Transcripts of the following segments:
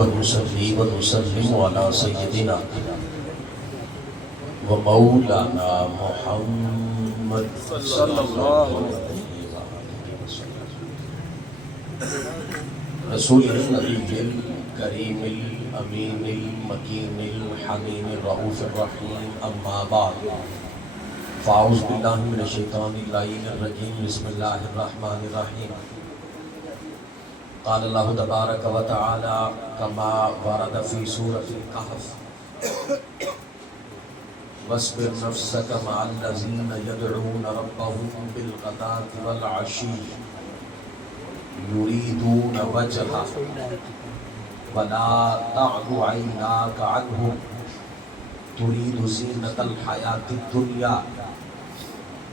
ونصلي ونسلم على سيدنا ومولانا محمد صلى الله عليه وسلم رسول النبي الكريم الأمين المكين الحنين الرؤوف الرحيم أما بعد فأعوذ بالله من الشيطان اللعين الرجيم بسم الله الرحمن الرحيم قال الله تبارك وتعالى كما ورد في سورة الكهف واصبر نفسك مع الذين يدعون ربهم بالغداة والعشي يريدون وجهه ولا تعد عيناك عنهم تريد زينة الحياة الدنيا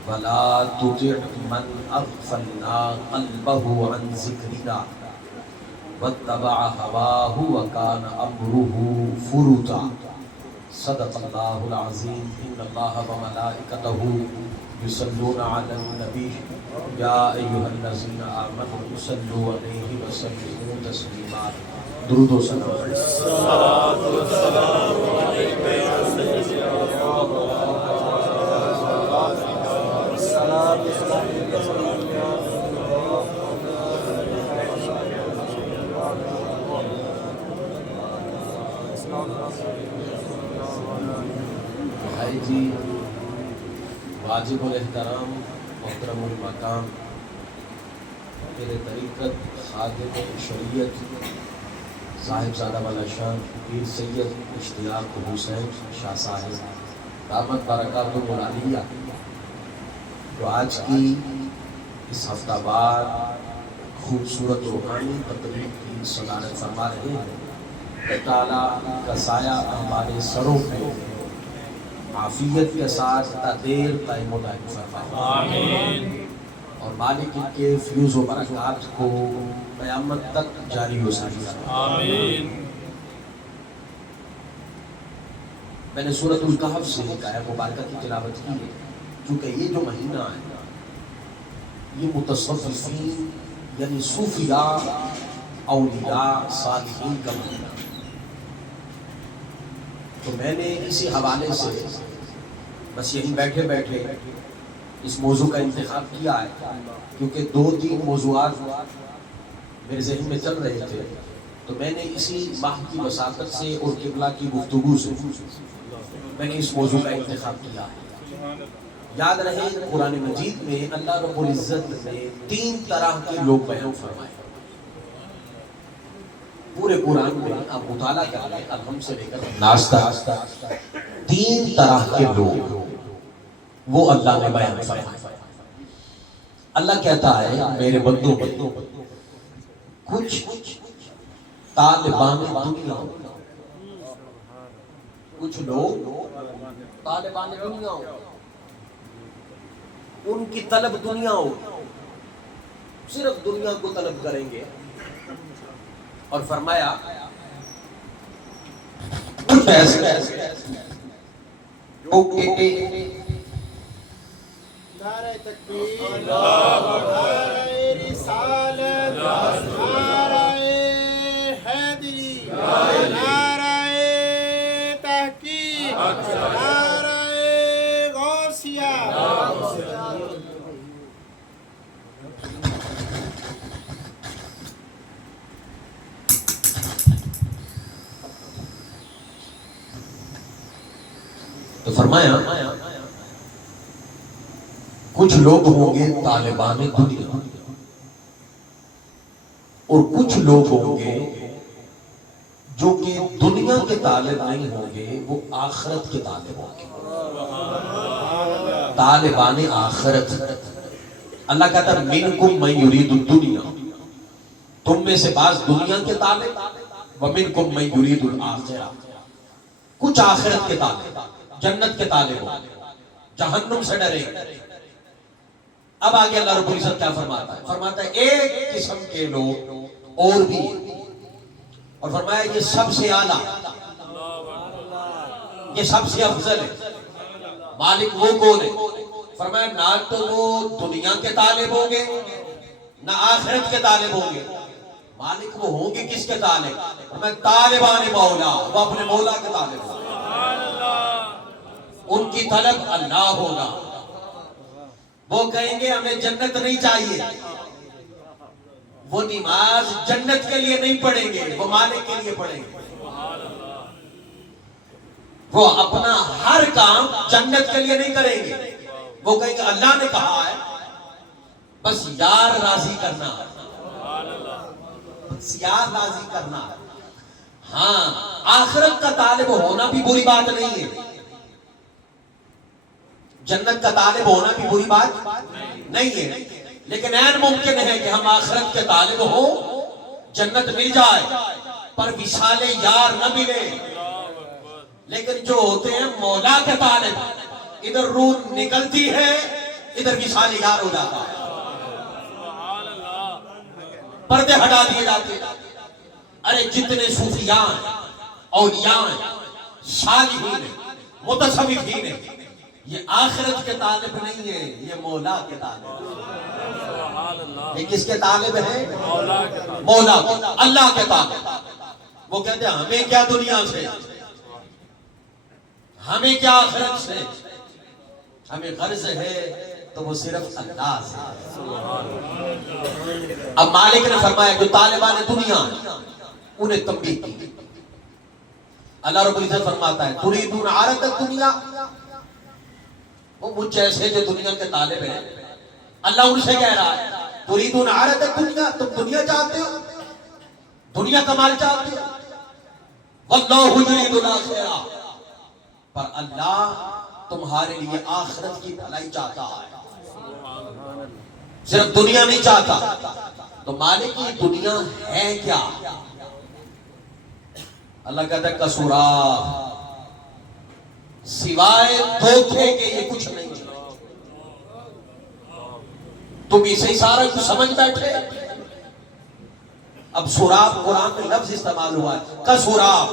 ولا تطع من أغفلنا قلبه عن ذكرنا واتبع هواه وكان أمره فرطا صدق الله العظيم إن الله وملائكته يصلون على النبي يا أيها الذين آمنوا صلوا عليه وسلموا تسليما درود و سلام الصلاة والسلام عليك يا سيدي بھائی جی واجب الاحترام محترم المقام میرے طریقت خادم شریعت صاحب زادہ والا شان پیر سید اشتیاق حسین شاہ صاحب دامت برکاتہ العالیہ جو آج کی اس ہفتہ وار خوبصورت روحانی تقریب کی صدارت فرما رہے ہیں اللہ تعالیٰ کا سایہ ہمارے سروں پہ عافیت کے ساتھ دیر قائم و دائم فرمائے آمین اور مالک کے فیوز و برکات کو قیامت تک جاری و ساری آمین۔ میں نے سورۃ الکہف سے ایک آیت مبارکہ کی تلاوت کی ہے کیونکہ یہ جو مہینہ ہے یہ متصوفین یعنی صوفیاء اولیاء صالحین کا مہینہ، تو میں نے اسی حوالے سے بس یہیں بیٹھے بیٹھے اس موضوع کا انتخاب کیا ہے کیونکہ دو تین موضوعات میرے ذہن میں چل رہے تھے، تو میں نے اسی ماہ کی وساطت سے اور قبلہ کی گفتگو سے میں نے اس موضوع کا انتخاب کیا ہے۔ یاد رہے قرآن مجید میں اللہ رب العزت نے 3 طرح کے لوگ بیان فرمائے، پورے قرآن میں آپ مطالعہ کر لیں الحم سے لے کر ناس تک 3 طرح کے لوگ وہ اللہ نے بیان فرمائے۔ اللہ کہتا ہے میرے بندوں کچھ طالبان دنیا، کچھ لوگ طالبان دنیا ہو، ان کی طلب دنیا ہو، صرف دنیا کو طلب کریں گے، اور فرمایا کچھ ایسے جو کہ نعرہ تکبیر، نعرہ رسالت، نعرہ حیدری، نعرہ تحقیق، نعرہ غوثیہ، تو فرمایا کچھ لوگ ہوں گے طالبان دنیا اور کچھ لوگ ہوں گے جو کہ دنیا کے طالب نہیں ہوں گے، وہ آخرت کے طالب ہوں گے، طالبان آخرت۔ اللہ کہتا ہے منکم من یرید الدنیا، تم میں سے بعض دنیا کے طالب، ومنکم من یرید الآخرہ، کچھ آخرت کے طالب، جنت کے طالب ہوں، جہنم سے ڈرے۔ اب آگے اللہ رب العزت کیا فرماتا ہے؟ فرماتا ہے ایک قسم کے لوگ اور بھی، اور فرمایا یہ سب سے اعلیٰ، یہ سب سے افضل ہے۔ مالک وہ کون ہے؟ فرمایا نہ تو وہ دنیا کے طالب ہوں گے نہ آخرت کے طالب ہوں گے، مالک وہ ہوں گے کس کے طالب؟ میں طالبان مولا، وہ اپنے مولا کے طالب ہوں، ان کی طلب اللہ ہوگا۔ وہ کہیں گے ہمیں جنت نہیں چاہیے، وہ نماز جنت کے لیے نہیں پڑھیں گے، وہ مالک کے لیے پڑھیں گے۔ وہ اپنا ہر کام جنت کے لیے نہیں کریں گے، وہ کہیں گے اللہ نے کہا ہے بس یار راضی کرنا، بس یار راضی کرنا۔ ہاں آخرت کا طالب ہونا بھی بری بات نہیں ہے، جنت کا طالب ہونا بھی بری بات نہیں ہے، لیکن این ممکن ہے کہ ہم آخرت کے طالب ہوں، جنت مل جائے پر وصال یار نہ ملے۔ لیکن جو ہوتے ہیں مولا کے طالب، ادھر روح نکلتی ہے ادھر وصال یار ہو جاتا ہے، پردے ہٹا دیے جاتے ہیں۔ ارے جتنے صوفیاء ہیں، اولیاء ہیں، صالحین ہیں، متصوفین ہیں، یہ آخرت کے طالب نہیں ہیں، یہ مولا کے طالب ہیں۔ یہ کس کے طالب ہیں؟ مولا کے، اللہ کے طالب۔ وہ کہتے ہیں ہمیں کیا دنیا سے، ہمیں کیا آخرت سے، ہمیں غرض ہے تو وہ صرف اللہ سے۔ اب مالک نے فرمایا جو طالبان دنیا انہیں تنبیہ کی، اللہ رب العزت فرماتا ہے تريدون عرض الدنیا، وہ مجھ جیسے جو دنیا کے طالب ہیں، اللہ ان سے کہہ رہا ہے تريدون عرض الدنیا، تم دنیا چاہتے ہو، دنیا کا مال چاہتے ہو، واللہ يريد الآخرہ، پر اللہ تمہارے لیے آخرت کی بھلائی چاہتا ہے، صرف دنیا نہیں چاہتا۔ تو مالک کی دنیا ہے کیا؟ اللہ کہتا ہے کسورا، سوائے دھوکے کے یہ کچھ نہیں ہے۔ تم اسے ہی سارا کچھ سمجھ بیٹھے۔ اب سوراب قرآن میں لفظ استعمال ہوا ہے، کسوراب،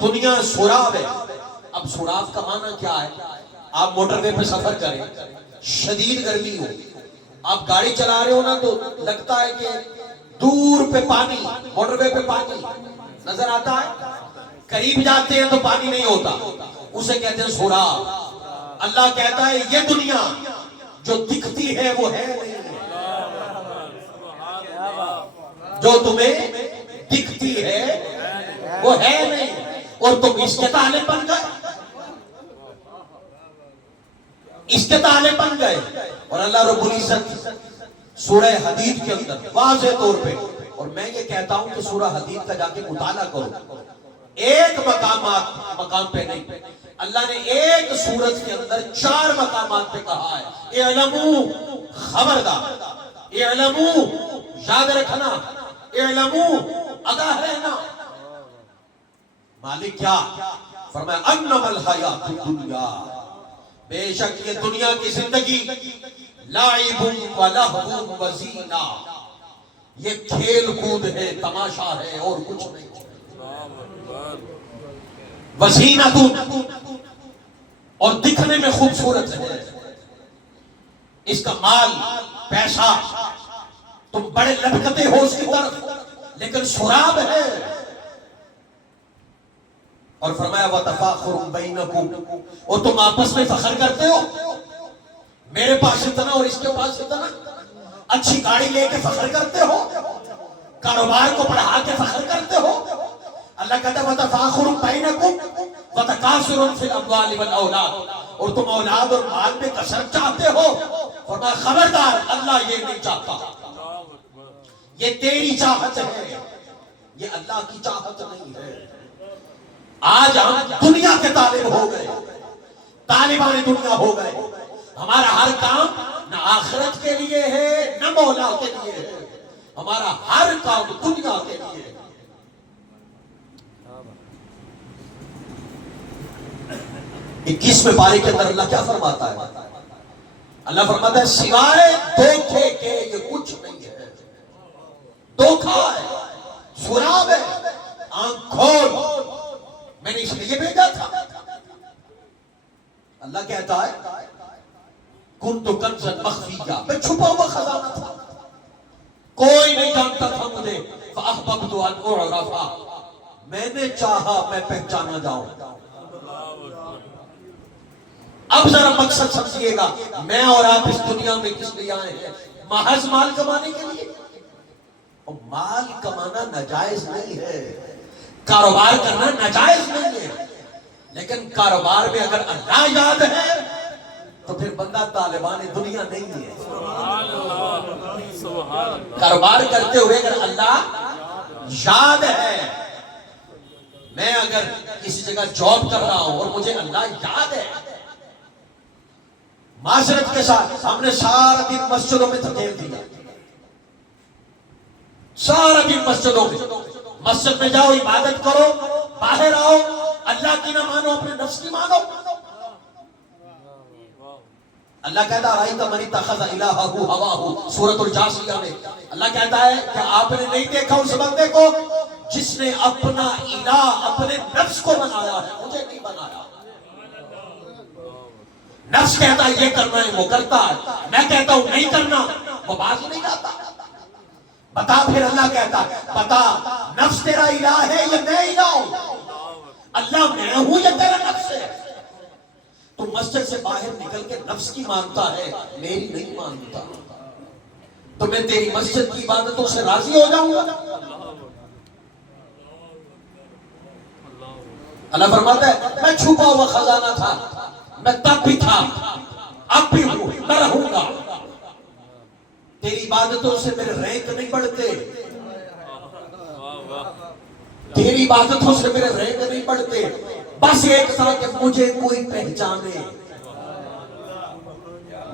دنیا سوراب ہے۔ اب سوراب کا معنی کیا ہے؟ آپ موٹر وے پہ سفر کریں، شدید گرمی ہو، آپ گاڑی چلا رہے ہو نا تو لگتا ہے کہ دور پہ پانی، موٹر وے پہ پانی نظر آتا ہے، قریب جاتے ہیں تو پانی نہیں ہوتا، اسے کہتے ہیں سوراب۔ اللہ کہتا ہے یہ دنیا جو دکھتی ہے وہ ہے نہیں، جو تمہیں دکھتی ہے وہ ہے نہیں، اور تم اس کے طالب بن گئے، اس کے طالب بن گئے۔ اور اللہ رب العزت سورہ حدید کے اندر واضح طور پہ، اور میں یہ کہتا ہوں کہ سورہ حدید کا جا کے مطالعہ کرو، ایک مقام پہ نہیں، اللہ نے ایک سورت کے اندر 4 مقامات پہ کہا ہے اعلموا، خبردار، اعلموا، یاد رکھنا، اعلموا، آگاہ رہنا۔ مالک کیا فرمایا؟ انما الحیات الدنیا، بے شک یہ دنیا کی زندگی لعب و لہو و زینہ، یہ کھیل کود ہے، تماشا ہے، اور کچھ نہیں۔ وزینۃ، اور دکھنے میں خوبصورت ہے، اس کا مال پیسہ تم بڑے لبکتے ہو اس کی طرف، لیکن سراب ہے۔ اور فرمایا وَتَفَاخُرٌ بَيْنَكُمْ، اور تم آپس میں فخر کرتے ہو، میرے پاس اتنا اور اس کے پاس اتنا، اچھی گاڑی لے کے فخر کرتے ہو، کاروبار کو بڑھا کے فخر کرتے ہو۔ اللہ کہتا ہے وَتَفَاخُرٌ بَيْنَكُمْ وَتَكَاثُرٌ فِي الْأَمْوَالِ وَالْأَوْلَادِ، اور تم اولاد اور مال میں کثرت چاہتے ہو۔ فرمایا خبردار، اللہ یہ نہیں چاہتا، یہ تیری چاہت ہے، یہ اللہ کی چاہت نہیں ہے۔ آج ہم دنیا کے طالب ہو گئے، طالبان دنیا ہو گئے، ہمارا ہر کام نہ آخرت کے لیے ہے نہ مولا کے لیے ہے، ہمارا ہر کام دنیا کے لیے ہے۔ اکیسویں پارے کے اندر اللہ کیا فرماتا ہے؟ اللہ فرماتا ہے سوائے دھوکے کے یہ کچھ نہیں ہے، دھوکا ہے، سراب ہے، آنکھ کھول، میں نے اس لیے بھیجا تھا۔ اللہ کہتا ہے کنت کنزا مخفیا، میں چھپا ہوا خزانہ تھا، کوئی نہیں جانتا تھا مجھے، فأحببت أن أعرف، میں نے چاہا میں پہچانا جاؤں. اب ذرا مقصد سمجھیے گا، میں اور آپ اس دنیا میں کس لیے آئے ہیں؟ محض مال کمانے کے لیے. اور مال کمانا ناجائز نہیں ہے، کاروبار کرنا ناجائز نہیں ہے، لیکن کاروبار میں اگر اللہ یاد ہے تو پھر بندہ طالبان دنیا نہیں ہے. کاروبار کرتے ہوئے اگر اللہ یاد ہے، میں اگر کسی جگہ جاب کر رہا ہوں اور مجھے اللہ یاد ہے، معاشرت کے ساتھ ہم نے سارا دن مسجدوں میں دھکیل دیا، سارا دن مسجدوں میں. مسجد میں جاؤ عبادت کرو، باہر آؤ اللہ کی نہ مانو، اپنے نفس کی مانو. اللہ کہتا ہے من اتخذ الہہ ہواہ، سورۃ الجاثیہ میں اللہ کہتا ہے کہ آپ نے نہیں دیکھا اس بندے کو جس نے اپنا الہ اپنے نفس کو بنایا ہے، مجھے نہیں بنایا. نفس کہتا ہے یہ کرنا ہے وہ کرتا ہے، میں کہتا ہوں نہیں کرنا، وہ باز نہیں جاتا. بتا پھر اللہ کہتا ہے بتا نفس تیرا الہ ہے یا میں الہ ہوں؟ اللہ میں ہوں یا تیرا نفس ہے؟ تو مسجد سے باہر نکل کے نفس کی مانتا ہے، میری نہیں مانتا. تو میں تیری مسجد کی عبادتوں سے راضی ہو جاؤں گا؟ اللہ فرماتا ہے میں چھپا ہوا خزانہ تھا، میں تب بھی تھا، اب بھی ہوں، میں رہوں گا. تیری عبادتوں سے میرے رینک نہیں بڑھتے، تیری عبادتوں سے میرے رینک نہیں بڑھتے. بس ایک تھا کہ مجھے کوئی پہچانے.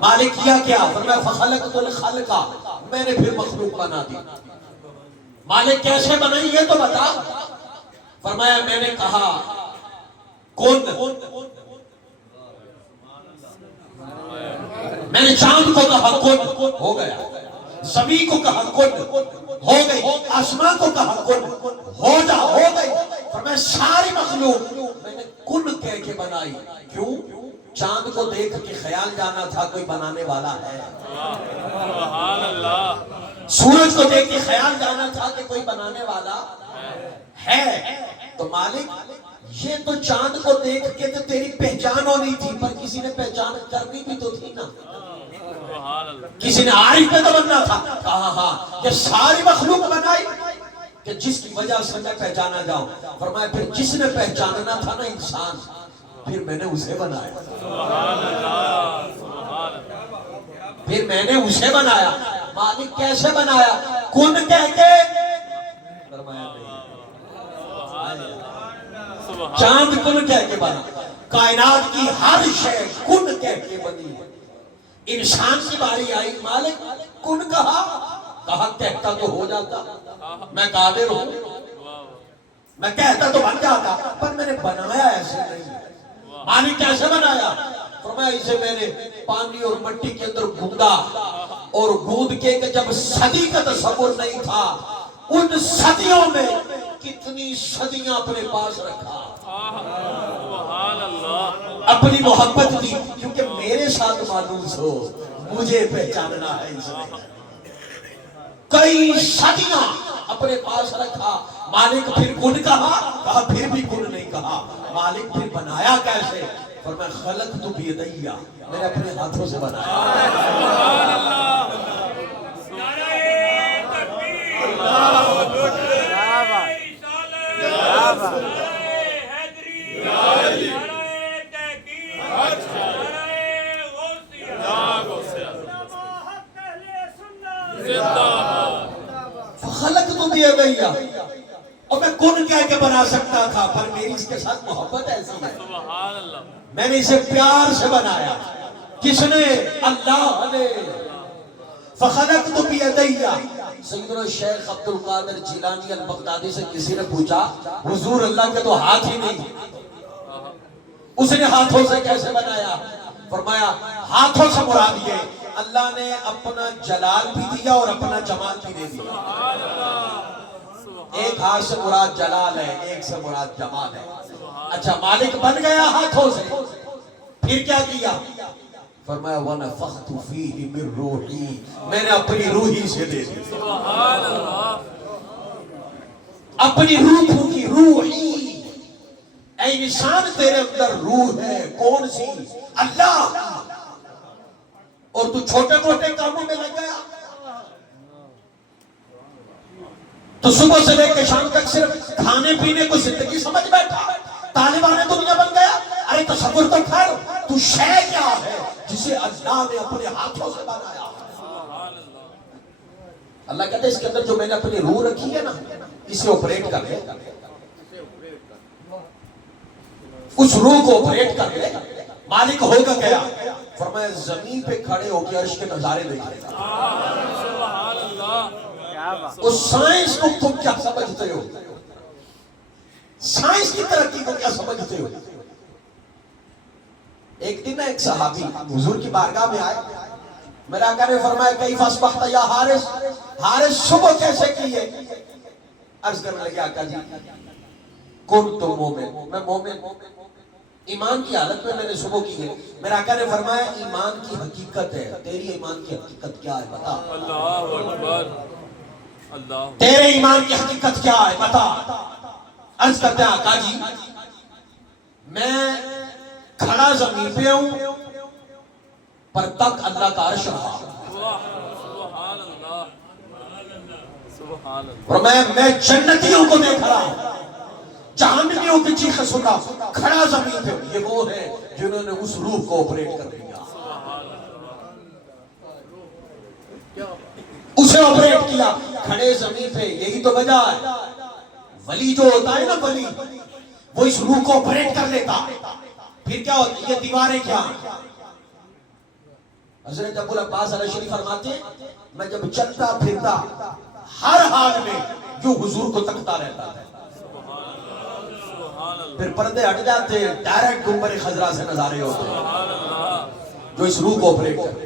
مالک کیا کیا؟ فرمایا فخلقت الخلق، میں نے پھر مخلوق بنا دی. مالک کیسے بنائی یہ تو بتا. فرمایا میں نے کہا کن، میں نے چاند کو کہا کن، ہو گیا. زمین کو کہا کن، ہو گئی. آسمان کو کہا کن، ہو جا، ہو گئی. فرمایا ساری مخلوق میں نے کن کہہ کے بنائی. کیوں؟ چاند کو دیکھ کے خیال جانا تھا کوئی بنانے والا ہے. سبحان اللہ. سورج کو دیکھ کے خیال جانا تھا کہ کوئی بنانے والا ہے. تو مالک یہ تو چاند کو دیکھ کے تو تیری پہچان ہونی تھی، پر کسی نے پہچان کرنی بھی تو تھی نا. کسی نے عارف میں تو بننا تھا. کہا ہاں یہ ساری مخلوق بنائی کہ جس کی وجہ سے میں پہچانا جاؤں. فرمایا پھر جس نے پہچاننا تھا نا انسان، پھر میں نے اسے بنایا. پھر میں نے اسے بنایا. مالک کیسے بنایا؟ کن کہہ کے. فرمایا نہیں، چاند کن کہہ کے بنا. کائنات کی ہر شے کن کہہ کے بنی. انسان کی باری آئی، مالک کن کہا، کہا کہتا تو ہو جاتا، میں قادر ہوں، میں کہتا تو بن جاتا، پر میں نے بنایا ایسے نہیں. مالک کیسے بنایا؟ فرمایا اسے میں نے پانی اور مٹی کے اندر گوندا، اور گوند کے کہ جب صدی کا تصور نہیں تھا، ان صدیوں میں کتنی صدیاں اپنے پاس رکھا، اپنی محبت دی. کیونکہ میرے ساتھ مانوس ہو، مجھے پہچاننا ہے. اس نے کئی صدیاں اپنے پاس رکھا. مالک پھر کن کہا پھر بھی کن نہیں کہا. مالک پھر بنایا کیسے؟ فرمایا خلقت بیدیا، میں نے اپنے ہاتھوں سے بنایا. خلق تو دیا گیا اور میں کن کہہ کے بنا سکتا تھا، پر میری اس کے ساتھ محبت ایسی ہے، میں نے اسے پیار سے بنایا. کس نے؟ اللہ نے. فخلقت بیدیا. سیدنا شیخ عبد القادر جیلانی البغدادی سے کسی نے پوچھا حضور اللہ کے تو ہاتھ ہی نہیں، اس نے ہاتھوں سے کیسے بنایا؟ فرمایا ہاتھوں سے مراد یہ اللہ نے اپنا جلال بھی دیا اور اپنا جمال بھی دے دیا. ایک ہاتھ سے مراد جلال ہے، ایک سے مراد جمال ہے. اچھا مالک بن گیا ہاتھوں سے، پھر کیا کیا؟ فرمایا وَنَفَخْتُ فِيهِ مِن رُوحِي، میں نے اپنی روحی سے دے دی. اپنی روح پھونکی، روحی، اے انسان تیرے اندر روح ہے، کون سی؟ اللہ، اور تو چھوٹے موٹے کاموں میں لگ گیا، تو صبح سے لے کے شام تک صرف کھانے پینے کو زندگی سمجھ بیٹھا، طالبان دنیا بن گیا۔ ارے تصور تو کر، تو شے کیا ہے جسے اللہ نے اپنے ہاتھوں سے بنایا؟ اللہ کہتے ہیں اس کے اندر جو میں نے اپنی روح رکھی ہے نا، اسے آپریٹ کر لے، اس روح کو آپریٹ کر لے۔ مالک ہوگا کیا؟ فرمایا زمین پہ کھڑے ہو کے عرش کے نظارے دیکھے گا۔ اس سائنس کو تم کیا سمجھتے ہو؟ سائنس کی ترقی کو کیا سمجھتے ہو؟ ایک دن ایک صحابی حضور کی بارگاہ میں آئے، میرے آقا نے فرمایا کیف اصبحت یا حارث، حارث صبح کیسے کی ہے؟ عرض کرنے لگے آقا جی کنت مومن، میں مومن، ایمان کی حالت میں نے صبح کی ہے۔ میرے آقا نے فرمایا ایمان کی حقیقت ہے، تیری ایمان کی حقیقت کیا ہے بتا؟ اللہ اکبر، تیرے ایمان کی حقیقت کیا ہے بتا؟ عرض کرتے ہیں آقا جی میں کھڑا زمین پہ ہوں پر تک اللہ کا عرش رہا، اور میں جنتیوں کو دیکھ رہا ہوں، جہنمیوں کی چیخیں سن رہا ہوں، کھڑا زمین پہ ہوں۔ یہ وہ ہے جنہوں نے اس روح کو آپریٹ کر دیا، اسے آپریٹ کیا کھڑے زمین پہ۔ یہی تو وجہ ہے ولی جو ہوتا ہے نا، ولی وہ اس روح کو آپریٹ کر لیتا، پھر کیا ہوتا ہے؟ یہ دیواریں کیا؟ حضرت ابو العباس علیہ شریف فرماتے ہیں میں جب چلتا پھرتا ہر حال میں جو حضور کو تکتا رہتا ہے، پھر پردے ہٹ جاتے ہیں، ڈائریکٹ گنبر خضرا سے نظارے ہوتے ہیں جو اس روح کو آپریٹ کرتے۔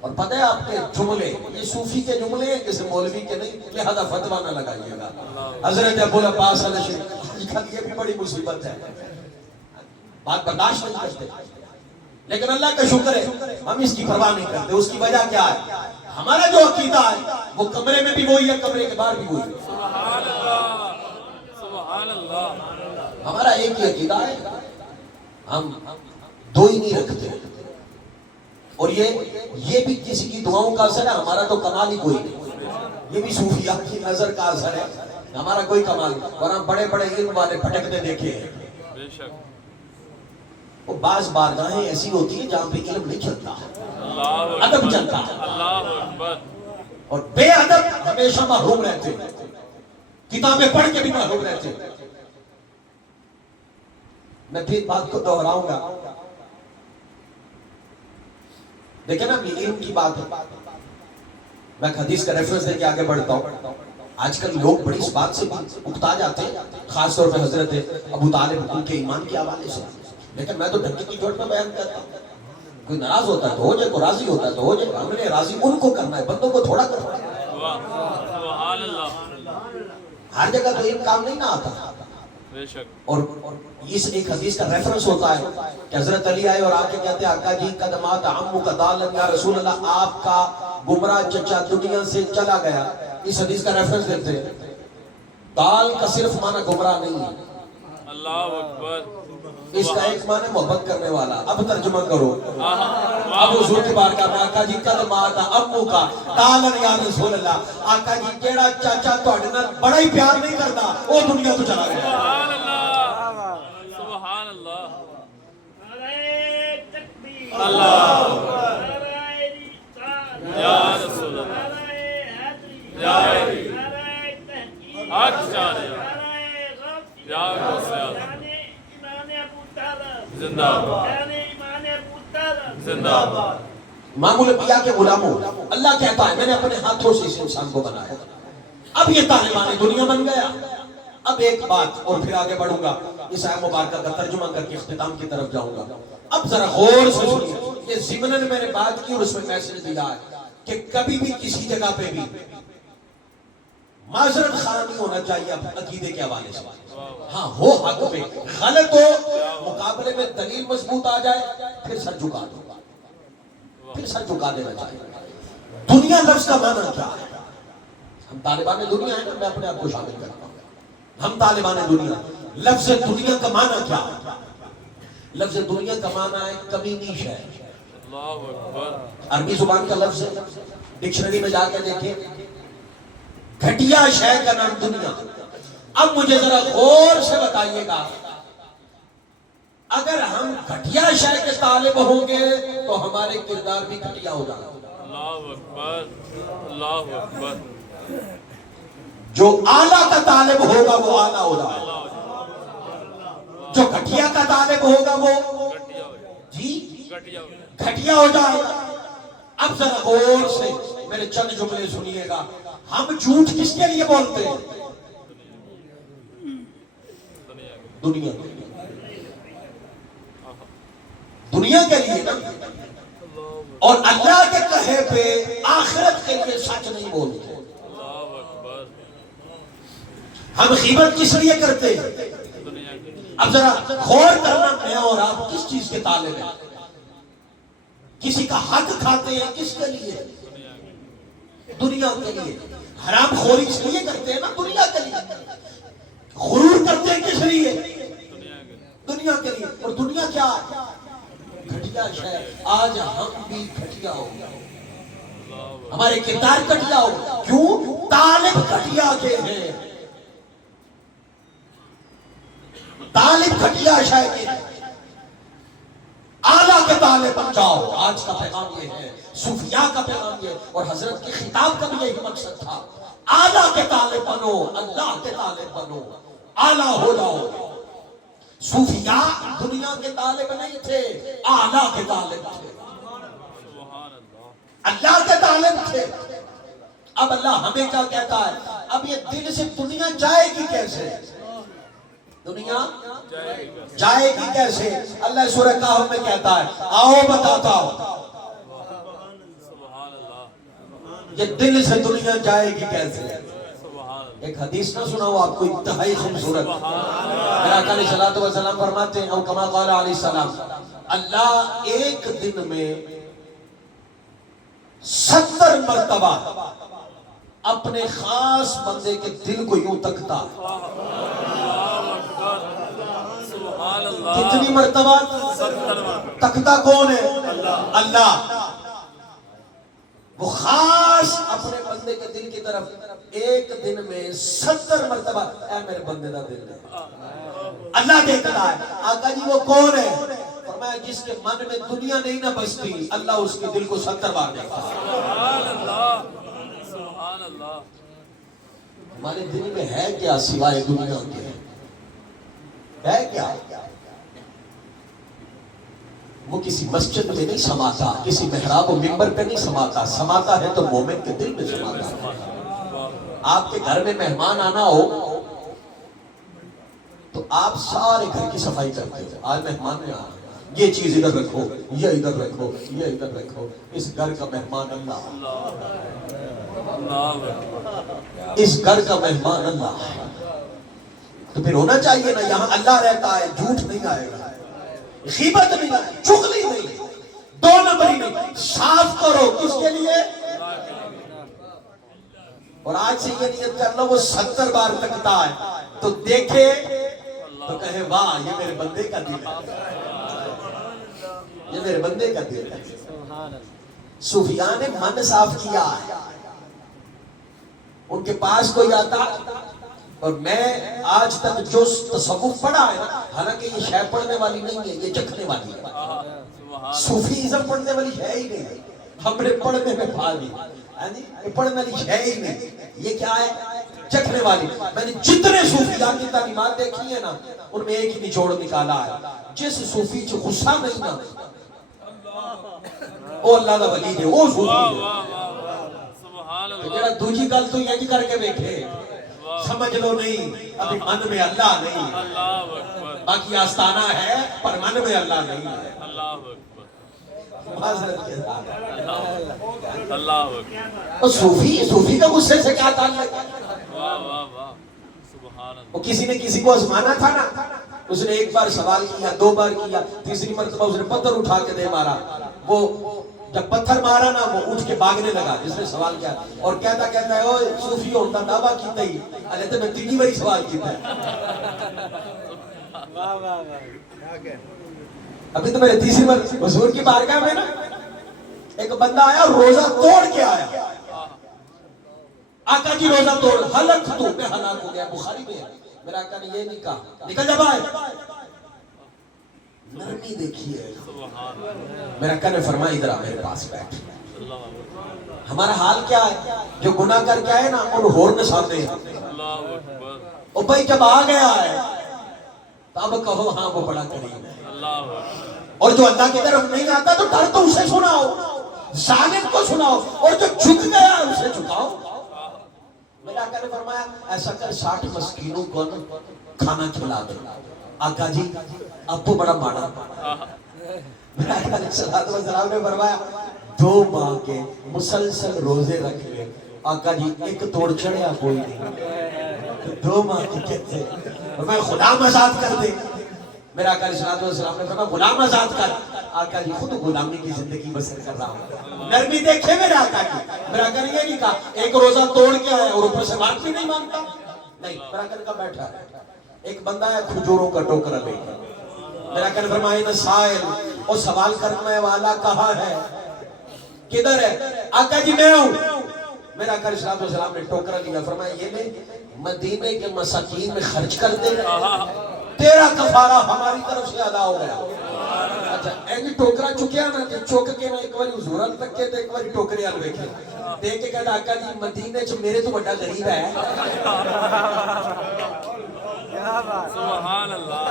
اور پتہ ہے آپ کے جملے یہ صوفی کے جملے ہیں، کسی مولوی کے نہیں، لہذا فتویٰ نہ لگائیے گا۔ حضرت ابو العباس علیہ شریف، یہ بھی بڑی مصیبت ہے، بات برداشت نہیں کرتے، لیکن اللہ کا شکر ہے ہم اس کی پرواہ نہیں کرتے۔ اس کی وجہ کیا ہے؟ ہمارا جو عقیدہ ہے وہ کمرے میں بھی وہی ہے، کمرے کے باہر بھی وہی ہے۔ ہمارا ایک ہی عقیدہ ہے، ہم دو ہی نہیں رکھتے، اور یہ بھی کسی کی دعاؤں کا اثر ہے، ہمارا تو کمال ہی کوئی نہیں، یہ بھی صوفیاء کی نظر کا اثر ہے، ہمارا کوئی کمال نہیں۔ اور ہم بڑے بڑے علم والے بھٹکتے دیکھے ہیں، وہ بعض بارگاہیں ایسی ہوتی ہیں جہاں پہ علم نہیں چلتا، ادب چلتا ہے، اور بے ادب ہمیشہ محروم رہتے ہیں، کتابیں پڑھ کے بھی محروم رہتے ہیں۔ میں پھر بات کو دہراؤں گا، دیکھیں نا علم کی بات ہے، میں حدیث کا ریفرنس دے کے آگے بڑھتا ہوں۔ آج کل لوگ بڑی اس بات سے اکتا جاتے ہیں، خاص طور پہ حضرت ابو طالب ان کے ایمان کے حوالے سے، لیکن میں تو ڈھکی کی چوٹ پہ بیان کرتا ہوں۔ کوئی ناراض ہوتا ہے تو ہو جائے، کوئی راضی ہوتا ہے تو ہو جائے، ہم نے راضی ان کو کرنا ہے، بندوں کو تھوڑا کرنا ہے۔ ہر جگہ تو علم کام نہیں نہ آتا، اور اس ایک حدیث کا ریفرنس ہوتا ہے کہ حضرت علی آئے اور آ کے کہتے ہیں آقا جی قدمات عمک ضالن یا رسول اللہ، آپ کا گمراہ چچا دنیا سے چلا گیا۔ اس حدیث کا ریفرنس دیتے ہیں، دال کا صرف معنی گمراہ نہیں ہے، اللہ اکبر، اس کا ایک معنی محبت کرنے والا۔ اب ترجمہ کرو، اب حضور کی بارگاہ میں آقا جی قدمات عمک ضالن یا رسول اللہ، آقا جی کیڑا چاچا تہاڈے نال بڑا ہی پیار نہیں کردا، وہ دنیا تو چلا گیا۔ اللہ یا رسول اللہ یا زندہ باد۔ امام الانبیاء کے غلاموں، اللہ کہتا ہے میں نے اپنے ہاتھوں سے اس انسان کو بنایا، اب یہ طالبان دنیا بن گیا۔ اب ایک بات اور پھر آگے بڑھوں گا، اس آیت مبارکہ کا ترجمہ کر کے اختتام کی طرف جاؤں گا۔ اب ذرا غور سے سنیے، یہ ضمناً میں نے بات کی اور اس میں میسج دیا ہے کہ کبھی بھی کسی جگہ پہ بھی معذرت خواہ نہیں ہونا چاہیے عقیدے کے حوالے سے۔ ہاں ہو حق پہ، غلط ہو، مقابلے میں دلیل مضبوط آ جائے پھر سر جھکا دو، پھر سر جھکا دینا چاہیے۔ دنیا لفظ کا معنی کیا ہے؟ ہم طالبان دنیا ہے نا، میں اپنے آپ کو شامل کرتا ہوں۔ ہم طالبان دنیا. لفظ دنیا کا معنی کیا؟ لفظ دنیا کا معنی ہے کمینی شے. عربی زبان کا لفظ ہے, ڈکشنری میں جا کے دیکھیں, گھٹیا شے کا نام دنیا. اب مجھے ذرا غور سے بتائیے گا, اگر ہم گھٹیا شے کے طالب ہوں گے تو ہمارے کردار بھی گھٹیا ہو جائے. اللہ اکبر, اللہ اکبر. جو اعلیٰ کا طالب ہوگا وہ اعلیٰ ہو جائے, جو گھٹیا کا طالب ہوگا وہ جی گھٹیا ہو جائے. اب ذرا غور سے میرے چند جملے سنیے گا. ہم جھوٹ کس کے لیے بولتے ہیں؟ دنیا دنیا کے لیے نا, اور اللہ کے کہے پہ آخرت کے لیے سچ نہیں بولتے. ہم غیبت کس لیے کرتے ہیں؟ اب ذرا غور کرنا, میں اور آپ کس چیز کے طالب ہیں؟ کسی کا حق کھاتے ہیں کس کے لیے؟ دنیا کے لیے. حرام خوری اس لیے کرتے ہیں نا, دنیا کے لیے. غرور کرتے ہیں کس لیے؟ دنیا کے لیے. اور دنیا کیا ہے؟ گھٹیا شے. آج ہم بھی گھٹیا ہو گئے, ہمارے کردار گھٹیا ہو گئے. کیوں؟ طالب گھٹیا کے ہیں, طالب گھٹیا شے کے ہیں. اعلیٰ کے طالب بن جاؤ. آج کا پیغام یہ ہے, صوفیاء کا پیغام یہ, اور حضرت کے خطاب کا بھی یہی مقصد تھا. اعلیٰ کے طالب بنو, اللہ کے طالب بنو, اعلیٰ ہو جاؤ. صوفیاء دنیا کے طالب نہیں تھے, اعلیٰ کے طالب تھے, اللہ کے طالب تھے. اب اللہ ہمیں کیا کہتا ہے؟ اب یہ دل سے دنیا جائے گی کیسے؟ دنیا جائے گی کیسے؟ اللہ سورہ کہف میں کہتا ہے, آؤ بتاتا ہوں یہ دل سے دنیا جائے گی کیسے. ایک حدیث نہ سناؤ آپ کو, انتہائی خوبصورت. میرا آقا علیہ الصلوۃ والسلام فرماتے ہیں, او کما قال علیہ السلام, اللہ ایک دن میں 70 مرتبہ اپنے خاص بندے کے دل کو یوں تکتا ہے. کتنی مرتبہ تکتا کون ہے؟ اللہ. وہ خاص اپنے بندے کے دل کی طرف ایک دن میں 70 مرتبہ, اے میرے بندے دا دل ہے. اللہ دیکھتا ہے. آقا جی وہ کون ہے؟ فرمایا جس کے من میں دنیا نہیں نہ بستی, اللہ اس کے دل کو 70 بار دیکھتا ہے. سبحان اللہ, سبحان اللہ. ہمارے دل میں ہے کیا سوائے دنیا کے؟ ہے کیا؟ وہ کسی مسجد میں نہیں سماتا, کسی محراب و منبر پہ نہیں سماتا. سماتا ہے تو مومن کے دل میں سماتا ہے. آپ کے گھر میں مہمان آنا ہو تو آپ سارے گھر کی صفائی کرتے ہو. آج مہمان نے آنا, یہ چیز ادھر رکھو, یہ ادھر رکھو, یہ ادھر رکھو. اس گھر کا مہمان اللہ, اس گھر کا مہمان اللہ. تو پھر ہونا چاہیے نا, یہاں اللہ رہتا ہے, جھوٹ نہیں آئے گا, غیبت نہیں, چغلی نہیں, دو نمبری نہیں. صاف کرو کس کے لیے؟ اور آج سے یہ نیت کر لو وہ 70 بار تکتا ہے تو دیکھے تو کہے واہ یہ میرے بندے کا دل ہے, یہ میرے بندے کا دل ہے. صوفیاء نے من صاف کیا ہے. ان کے پاس کوئی آتا, اور میں آج تک جو تصوف پڑھا ہے نا, حالانکہ یہ شے پڑھنے والی نہیں ہے, یہ چکھنے والی ہے. صوفیزم پڑھنے والی ہے ہی نہیں, ہم نے پڑھنے میں پھا لی, پڑھنے والی ہے ہی نہیں. یہ کیا ہے؟ چکھنے والی. میں نے جتنے صوفیاء کی تعلیمات دیکھی ہیں نا, ان میں ایک ہی نچوڑ نکالا ہے, جس صوفی سے غصہ نہیں نا وہ اللہ کا ولی ہے, وہ صوفی ہے. جڑا دوجی گل تو یہ کر کے بیٹھے, سمجھ لو نہیں, ابھی من میں اللہ نہیں ہے, باقی آستانہ ہے پر من میں اللہ نہیں ہے. اور صوفی کا غصے سے کیا تعلق ہے؟ وہ کسی نے کسی کو آزمانا تھا نا, اس نے ایک بار سوال کیا, 2 بار کیا, تیسری مرتبہ اس نے پتھر اٹھا کے دے مارا. وہ جب پتھر مارا نا وہ اٹھ کے بھاگنے لگا جس نے سوال کیا اور کہتا ہے اوے صوفی ہوتا دعویٰ کیتا ہی ارے تو میں تیسری باری سوال کیتا ہے ابھی تو میرے تیسری بار حضور کی بارگاہ میں نا ایک بندہ آیا روزہ توڑ کے آیا آقا جی روزہ توڑ ہلک تو میں ہلاک ہو گیا بخاری میں میرا آقا نے یہ نہیں کہا نکل جا باہر نرمی دیکھی ہے میرا آقا نے فرمایا ادھر آ میرے پاس بیٹھ ہمارا حال کیا ہے جو گناہ کر کے آئے نا ان ہور میں سامنے ہیں او بھائی جب آ گیا ہے تب کہو ہاں وہ بڑا کریم ہے اور جو اللہ کی طرف نہیں آتا تو ڈر تو اسے سناؤ ظالم کو سناؤ اور جو جھک گیا اسے جھکاؤ میرا آقا نے فرمایا ایسا کر 60 مسکینوں کو کھانا کھلا دے آقا جی اب تو بڑا ماڑا میرا آقا علیہ السلام نے فرمایا 2 ماہ کے مسلسل روزے رکھ لے آقا جی ایک توڑ چڑھیا کوئی نہیں 2 ماہ کی کہتے فرمایا غلام آزاد کر دے میرا آقا علیہ السلام نے فرمایا غلام آزاد کر آقا جی خود غلامی کی زندگی بسر کر رہا ہوں نرمی دیکھے میرے آقا کی میرا آقا نے یہ نہیں کہا ایک روزہ توڑ کے آیا اور اوپر سے بات بھی نہیں مانتا نہیں میرا آقا نے کہا بیٹھا ایک بندہ ہے کھجوروں کا ٹوکرا لے کر میرا آقا نے فرمایا نہ سائل اور سوال کرنے والا کہاں ہے کدھر ہے آقا جی میں ہوں میرا آقا علیہ السلام نے ٹوکرا لیا فرمایا یہ لے مدینے کے مساکین میں خرچ کر دے تیرا کفارہ ہماری طرف سے ادا ہو گیا اچھا ایک ٹوکرا چکیا نا کہ چوک کے نا ایک باری حضوران تک کے ایک باری ٹوکرے آل بیٹھے دیکھ کے کہتا آقا جی مدینے چ میرے تو بڑا غریب ہے سبحان اللہ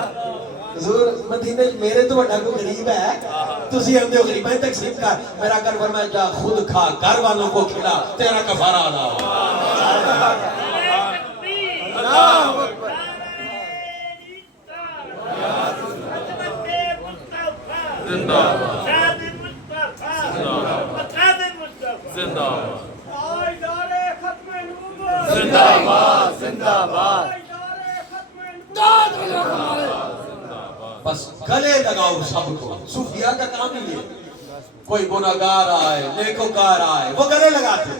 حضور مدینے چ میرے تو بڑا کوئی غریب ہے تسی ہم دے غریباں تقسیم کر میرا کر فرمایا جا خود کھا گھر والوں کو کھلا تیرا کفارہ ادا ہو اللہ اکبر زندہ زندہ زندہ زندہ باد بس گلے لگاؤ سب کو صوفیاء کا کام ہی ہے کوئی گناہگار آئے نیکوکار آئے وہ گلے لگاتے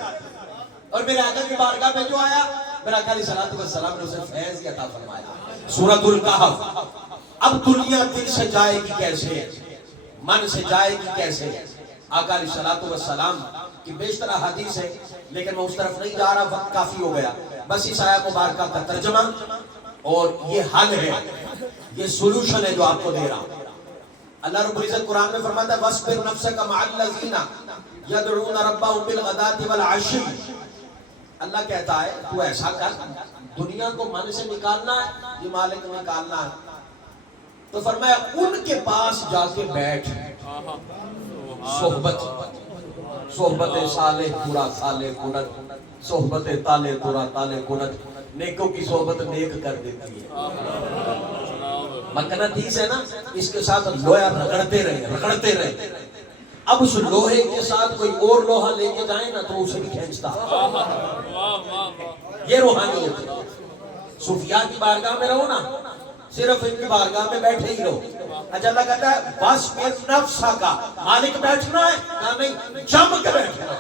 اور میرے آقا کی بارگاہ میں جو آیا میرا آقا علیہ السلام نے اسے فیض عطا فرمایا سورۃ الکہف اب دنیا دل سے جائے گی کیسے من سے جائے گی کیسے آقا علیہ السلام کی بیشتر حدیث ہے لیکن میں اس طرف نہیں جا رہا وقت کافی ہو گیا بس اس آیت مبارکہ کا ترجمہ اور یہ حل ہے یہ سولوشن ہے جو آپ کو دے رہا ہوں اللہ رب العزت قرآن میں فرماتا ہے وَاصْبِرْ نَفْسَكَ مَعَ الَّذِينَ يَدْعُونَ رَبَّهُمْ بِالْغَدَاةِ وَالْعَشِيِّ اللہ کہتا ہے تو ایسا کر دنیا کو من سے نکالنا ہے یہ مالک نکالنا ہے تو فرمایا ان کے پاس جا کے بیٹھ صحبت صالح پورا صالح کنت صحبت تالے پورا تالے کنت نیکوں کی صحبت نیک کر دیتی ہے مقناطیس ہے نا اس کے ساتھ لوہا رگڑتے رہے اب اس لوہے کے ساتھ کوئی اور لوہا لے کے جائیں نا تو اسے بھی کھینچتا یہ روحانیت ہے صوفیاء کی بارگاہ میں رہو نا صرف ان کی بارگاہ میں بیٹھے ہی رہو اچھا اللہ کہتا ہے بس میں نفسا کا مالک بیٹھنا ہے کہا نہیں جم کے بیٹھنا ہے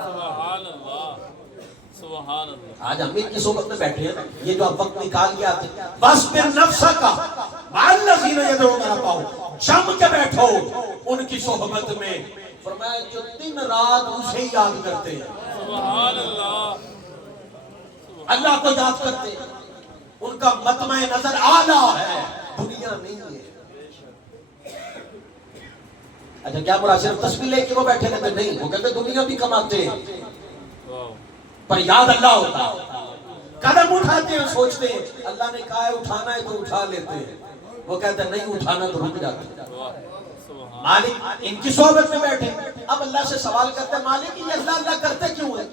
سبحان اللہ سبحان اللہ آج ہم ان کی صحبت میں بیٹھے ہیں یہ جو آپ وقت نکال کے آتے ہیں بس میں نفسا کا الذین یدعون ربہم جم کے بیٹھو ان کی صحبت میں فرمایا جو دن رات اسے یاد کرتے ہیں سبحان اللہ اللہ کو یاد کرتے ہیں ان کا مطمع نظر اعلیٰ ہے دنیا نہیں ہے اچھا کیا برا صرف تسبیح لے کے وہ بیٹھے رہتے نہیں وہ کہتے دنیا بھی کماتے ہیں پر یاد اللہ ہوتا ہے قدم اٹھاتے ہیں سوچتے ہیں اللہ نے کہا ہے اٹھانا ہے تو اٹھا لیتے ہیں وہ کہتے ہیں نہیں اٹھانا تو رک جاتے ہیں مالک ان کی صحبت میں بیٹھے اب اللہ سے سوال کرتے ہیں مالک یہ اللہ کرتے کیوں ہے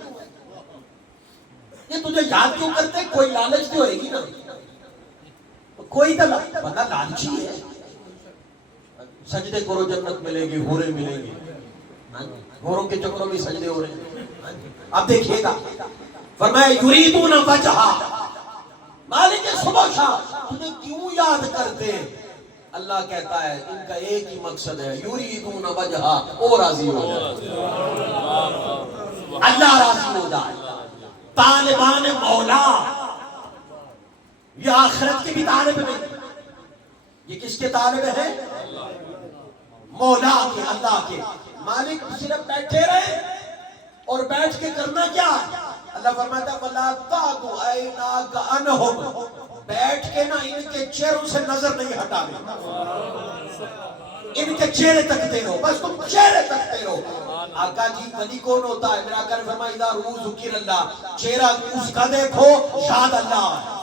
یہ تجھے یاد کیوں کرتے کوئی لالچ تو ہوئے گی نا کوئی تو بندہ لالچی ہے سجدے کرو جنت ملے گی حوریں ملیں گی حوروں کے چکروں میں سجدے ہو رہے ہیں اب دیکھیے گا فرمایا یریدون وجہا مالک صبح شام تجھے کیوں یاد کرتے اللہ کہتا ہے ان کا ایک ہی مقصد ہے یریدون وجہا، او راضی ہو جائے، اللہ راضی ہو جائے۔ طالبان مولا یہ آخرت کے بھی طالب نہیں، یہ کس کے طالب ہیں؟ مولا کے، اللہ کے۔ مالک صرف بیٹھے رہے اور بیٹھ کے کرنا کیا؟ اللہ فرماتا ہے وَلَا تَعْدُ عَيْنَاكَ عَنْهُمْ، بیٹھ کے نہ ان کے چہروں سے نظر نہیں ہٹانے، ان کے چہرے تکتے رہو، بس تم چہرے تکتے رہو۔ آقا جی ولی کون ہوتا ہے؟ میرا آقا نے فرمایا اذا رؤوا ذکر اللہ، چہرہ اس کا دیکھو یاد اللہ ہے۔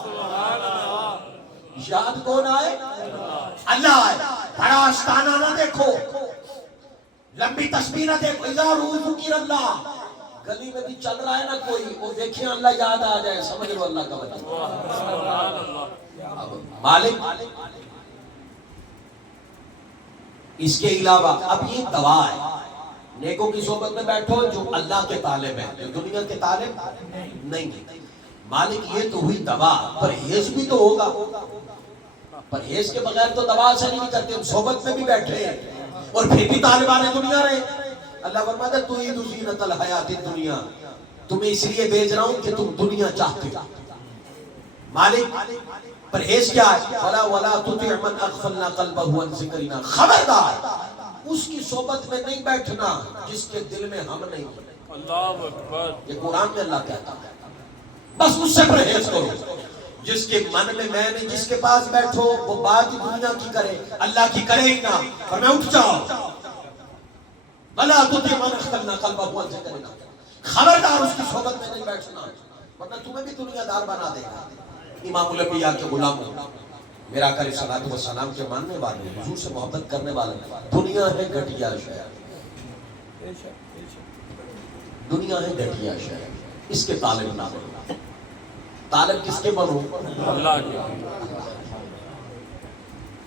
یاد کون آئے؟ اللہ ہے۔ بڑا آستانہ نہ دیکھو، لمبی تسبیح نہ دیکھو، اذا رؤوا ذکر اللہ، گلی میں بھی چل رہا ہے نا کوئی، وہ دیکھیں اللہ یاد آ جائے، سمجھ لو اللہ کا وجہ۔ اب مالک اس کے علاوہ اب یہ دوا ہے، نیکوں کی صحبت میں بیٹھو جو اللہ کے طالب ہیں، جو دنیا کے طالب نہیں ہیں۔ مالک یہ تو ہوئی دوا، پرہیز بھی تو ہوگا، پرہیز کے بغیر تو دوا اثر نہیں کرتے۔ ہم صحبت میں بھی بیٹھے ہیں اور پھر بھی طالبان دنیا رہے۔ اللہ فرماتا ہے تُرِيدُ زِينَةَ الْحَيَاةِ الدُّنْيَا، تمہیں اس لیے بھیج رہا ہوں کہ تم دنیا چاہتے ہو۔ مالک پرہیز کیا ہے؟ وَلَا تُطِعْ مَنْ أَغْفَلْنَا قَلْبَهُ عَنْ ذِكْرِنَا، خبردار اس کی صحبت میں نہیں بیٹھنا جس کے دل میں ہم نہیں ہیں۔ اللہ اکبر، یہ قرآن میں اللہ کہتا ہے، بس اس سے پرہیز کرو۔ جس کے من میں میں نہیں، جس کے پاس بیٹھو وہ بات ہی دنیا کی کرے، اللہ کی کرے ہی نہ، اور میں اٹھ جاؤ۔ وَلَا تُطِعْ مَنْ أَغْفَلْنَا قَلْبَهُ عَنْ ذِكْرِنَا، خبردار اس کی صحبت میں نہیں بیٹھنا، ورنہ تمہیں بھی دنیا دار بنا دے گا۔ امام الانبیاء کے غلام ہو، میرا آقا علیہ الصلوۃ والسلام کے ماننے والے، حضور سے محبت کرنے والے، دنیا ہے گھٹیا شے، دنیا ہے گھٹیا شے، اس کے طالب نہ بنو۔ طالب کس کے بنو؟ اللہ کے۔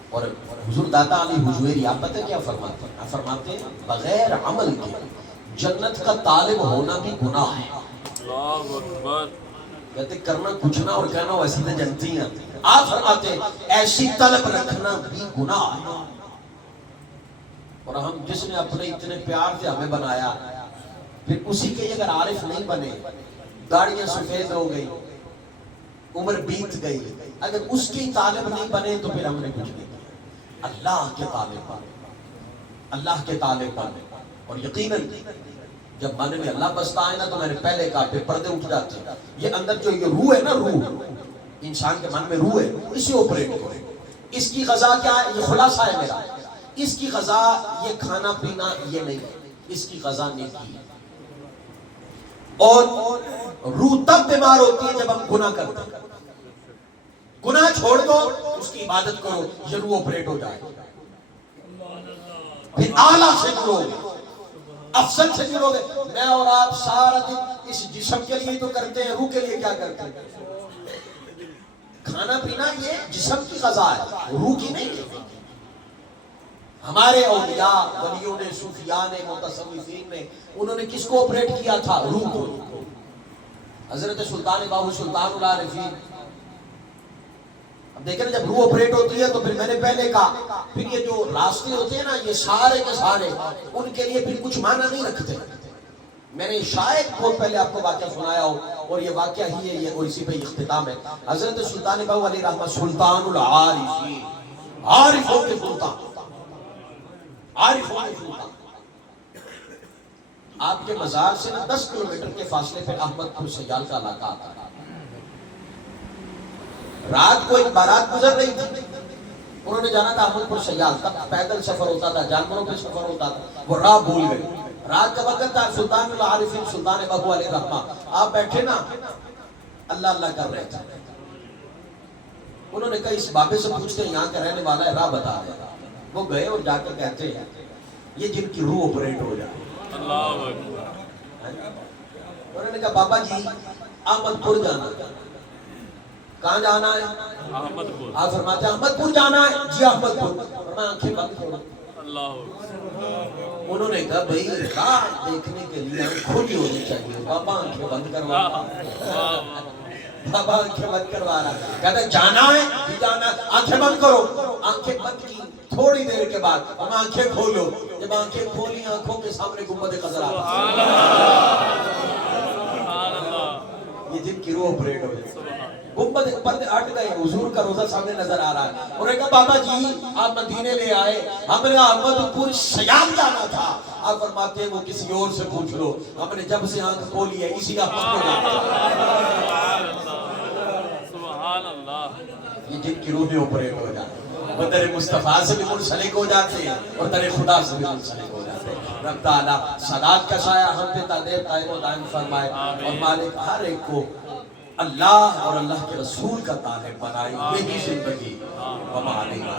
اور حضور داتا علی حجویری آپ پتہ کیا فرماتے ہیں؟ آپ فرماتے ہیں بغیر عمل کے جنت کا طالب ہونا بھی گناہ ہے۔ اللہ اکبر، کہتے کرنا کچھ نہ اور کہنا ویسی تو جنتی ہیں۔ آپ فرماتے ہیں ایسی طلب رکھنا بھی گناہ ہے۔ اور ہم جس نے اپنے اتنے پیار سے ہمیں بنایا، پھر اسی کے اگر عارف نہیں بنے، داڑیاں سفید ہو گئی، عمر بیت گئی، اگر اس کی طالب نہیں بنے تو پھر ہم نے کچھ نہیں کیا۔ اللہ کے طالب بنے، اللہ کے طالب بنے۔ اور یقیناً جب من میں اللہ بستا ہے نا تو میں نے پہلے کہا پھر پردے اٹھ جاتے ہیں۔ یہ اندر جو یہ روح ہے نا، روح انسان کے من میں روح ہے، اسے آپریٹ کرے۔ اس کی غذا کیا ہے؟ یہ خلاصہ ہے میرا، اس کی غذا یہ کھانا پینا یہ نہیں ہے، اس کی غذا نیکی ہے۔ اور روح تب بیمار ہوتی ہے جب ہم گناہ کرتے ہیں۔ گناہ چھوڑ دو، اس کی عبادت کرو، یہ روح آپریٹ ہو جائے۔ پھر اعلیٰ سے جڑو گے، افضل سے جڑو گے۔ میں اور آپ سارا دن اس جسم کے لیے تو کرتے ہیں، روح کے لیے کیا کرتے ہیں؟ کھانا پینا یہ جسم کی غذا ہے، روح کی نہیں ہے۔ ہمارے اولیاء، ولیوں نے، صوفیاء نے، متصوفین نے، انہوں نے کس کو آپریٹ کیا تھا؟ روح کو۔ حضرت سلطان باہو سلطان العارفین، اب دیکھیں جب روح آپریٹ ہوتی ہے تو پھر میں نے پہلے کہا پھر یہ جو راستے ہوتے ہیں نا یہ سارے کے سارے ان کے لیے پھر کچھ معنی نہیں رکھتے۔ میں نے شاید بہت پہلے آپ کو واقعہ سنایا ہو اور یہ واقعہ ہی ہے یہ، اور اسی پہ اختتام ہے۔ حضرت سلطان باہو علیہ رحمہ سلطان العارفین، عارفوں کے سلطان، عارفوں کے سلطان۔ آپ کے مزار سے 10 کلومیٹر کے فاصلے پہ احمد پور سیال کا علاقہ آتا ہے۔ رات کو ایک بارات گزر رہی تھی، انہوں نے جانا تھا احمد پور سیال، تب پیدل سفر ہوتا تھا، جانوروں پہ سفر ہوتا تھا، وہ راہ بھول گئے۔ رات کا وقت تھا، سلطان العارفین سلطان باہو علیہ رحمہ آپ بیٹھے نا اللہ اللہ کر رہے تھے۔ انہوں نے کہا اس بابے سے پوچھتے ہیں یہاں کا رہنے والا ہے، راہ بتا دے۔ وہ گئے اور جا کر کہتے ہیں یہ جن کی روح آپریٹ ہو جائے۔ اللہ اکبر، انہوں نے کہا بابا جی احمد پور جانا ہے۔ کہاں جانا ہے؟ احمد پور۔ آپ فرماتے ہیں احمد پور جانا ہے؟ جی احمد پور۔ فرمایا آنکھیں بند کرو۔ اللہ اکبر، انہوں نے کہا بھئی راہ دیکھنے کے لیے کھلی ہونی چاہیے، بابا آنکھیں بند کروا رہا، بابا آنکھیں بند کروا رہا، کہتا جانا ہے؟ جی جانا ہے، آنکھیں بند کرو۔ آنکھیں بند کی، تھوڑی دیر کے بعد ہم آنکھیں کھولو، جب آنکھیں کھولی آنکھوں کے سامنے گنبد خضرا یہ جن کی روح آپریٹ ہو جائے، گنبد پردے ہٹ گئے، حضور کا روزہ سامنے نظر آ رہا ہے. انہوں نے کہا بابا جی آپ مدینے لے آئے، ہم نے احمد پور شیام جانا تھا. آپ فرماتے ہیں وہ کسی اور سے پوچھ لو، ہم نے جب سے آنکھ کھولی ہے اسی احمد کو جانا. سبحان اللہ. یہ جن کی روحیں آپریٹ ہو جاتے ہیں، وہ در مصطفیٰ سے بھی منسلک ہو جاتے ہیں اور در خدا سے بھی منسلک ہو جاتے ہیں. رب تعالیٰ صداقت کا سایہ ہم پہ تعدیر قائم و دائم فرمائے اور مالک ہر ایک کو اللہ اور اللہ کے رسول کا طالب بنائے. یہی زندگی وما علینا